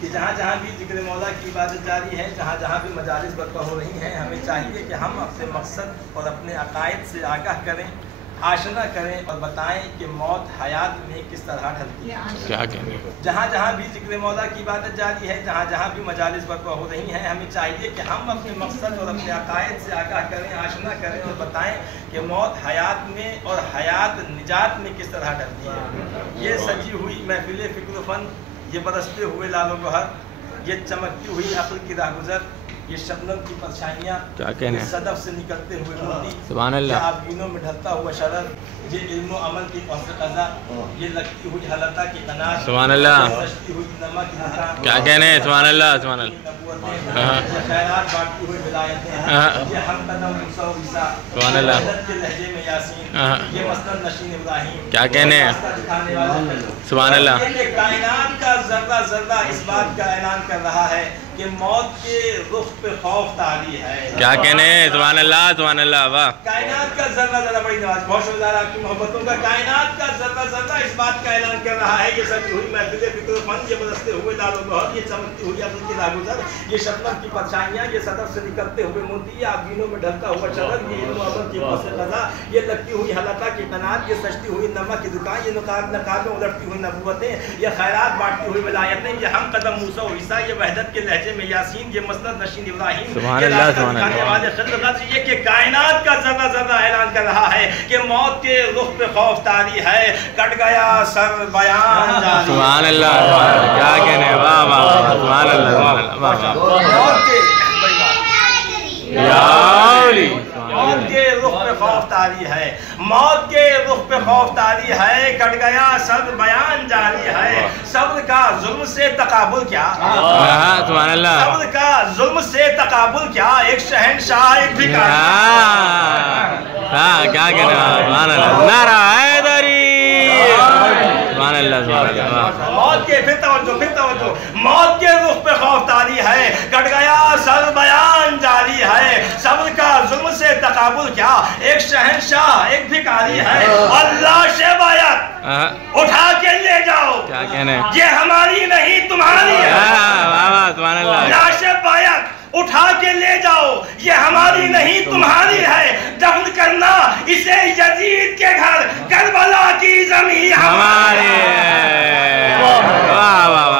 کہ جہاں جہاں بھی ذکر مولا کی عبادت جاری ہے، جہاں جہاں بھی مجالس برپا ہو رہی ہیں، ہمیں چاہیے کہ ہم اپنے مقصد اور اپنے عقائد سے آگاہ کریں، آشنا کریں اور بتائیں کہ موت حیات میں کس طرح ڈھلتی ہے۔ کیا کہنے جہاں جہاں بھی ذکر مولا کی عبادت جاری ہے، جہاں جہاں بھی مجالس برپا ہو رہی ہیں، ہمیں چاہیے کہ ہم اپنے مقصد اور اپنے عقائد سے آگاہ کریں، آشنا کریں اور بتائیں کہ موت حیات میں اور حیات نجات میں کس طرح ڈھلتی ہے۔ یہ سجی ہوئی محفل فکر و فن، یہ برستے ہوئے لال و گوہر، یہ چمکتی ہوئی عقل کی راہگزر، یہ شبنم کی پرچھائیاں، کیا کہنے یہ صدف سے نکلتے ہوئے موتی، سبحان اللہ، یہ آبگینوں میں ڈھلتا ہوا شرر، یہ علم و عمل کی قضا، یہ لگتی ہوئی حلطہ کی قناعت، سبحان اللہ، یہ سجتی ہوئی نما کی دکان، کیا کہنے سبحان اللہ، سبحان اللہ، یہ خیرات بانٹتی ہوئی ولایتیں، یہ ہم قدم موسیٰ و عیسیٰ، سبحان اللہ، عدد کے لہجے میں یاسین، یہ مسند نشین ابراہیم، کیا کہنے سبحان اللہ، یہ کائنات کا ذرہ ذرہ اس بات کا اعلان کر رہا ہے کہ موت کے رخ پہ خوف طاری ہے۔ کیا کہنے سبحان اللہ، سبحان اللہ، واہ، کائنات کا ذرہ ذرہ، بڑی نواز، بہت شکریہ آپ کی محبتوں کا، کائنات کا ذرہ ذرہ اس بات کا اعلان کر رہا ہے، یہ سجی ہوئی محفل فکر و فن، یہ برستے ہوئے لال و گوہر، یہ چمکتی ہوئی عقل کی راہگزر، یہ شبنم کی پرچھائیاں، یہ صدف سے نکلتے ہوئے موتی، یہ آبگینوں میں ڈھلتا ہوا شرر، یہ علم و عمل کی قضا، یہ لگتی ہوئی حلقہ کی قناعت، یہ سجتی ہوئی نما کی دکان، یہ نقاب میں الٹتی ہوئی نبوتیں، یہ خیرات بانٹتی ہوئی ولایتیں، یہ ہم قدم موسیٰ و عیسیٰ، یہ وحدت کے لہجے میں یاسین، یہ مسند نشین ابراہیم، سبحان اللہ، سبحان اللہ، یہ کہ کائنات کا ذرہ ذرہ اعلان کر رہا ہے کہ موت کے رخ پہ خوف طاری ہے، کٹ گیا سر بیان جاری، سبحان اللہ، سبحان اللہ، کیا کہنے واہ واہ، سبحان اللہ، سبحان اللہ، واہ موت کے رخ پہ خوف طاری ہے، موت کے رخ پہ خوف طاری ہے، کٹ گیا صبر بیان جاری ہے، صبر کا ظلم سے تقابل کیا، سبحان اللہ، صبر کا ظلم سے تقابل کیا، ایک شہنشاہ ایک بھکاری، ہاں کیا کہنے سبحان اللہ، نعرہ حیدری، سبحان اللہ، سبحان اللہ، موت کے پھر توجہ، موت کے رخ پہ خوف طاری ہے، کٹ گیا صبر بیان جاری ہے، صبر کا ظلم سے تقابل کیا، ایک شہنشاہ ایک بھکاری ہے، اللہ سے بایت اٹھا کے لے جاؤ، کیا کہنے یہ ہماری نہیں تمہاری ہے، واہ واہ، سبحان اللہ، لاش بایت اٹھا کے لے جاؤ، یہ ہماری نہیں تمہاری ہے، دفن کرنا اسے یزید کے گھر، کربلا کی زمین ہماری ہے، واہ واہ۔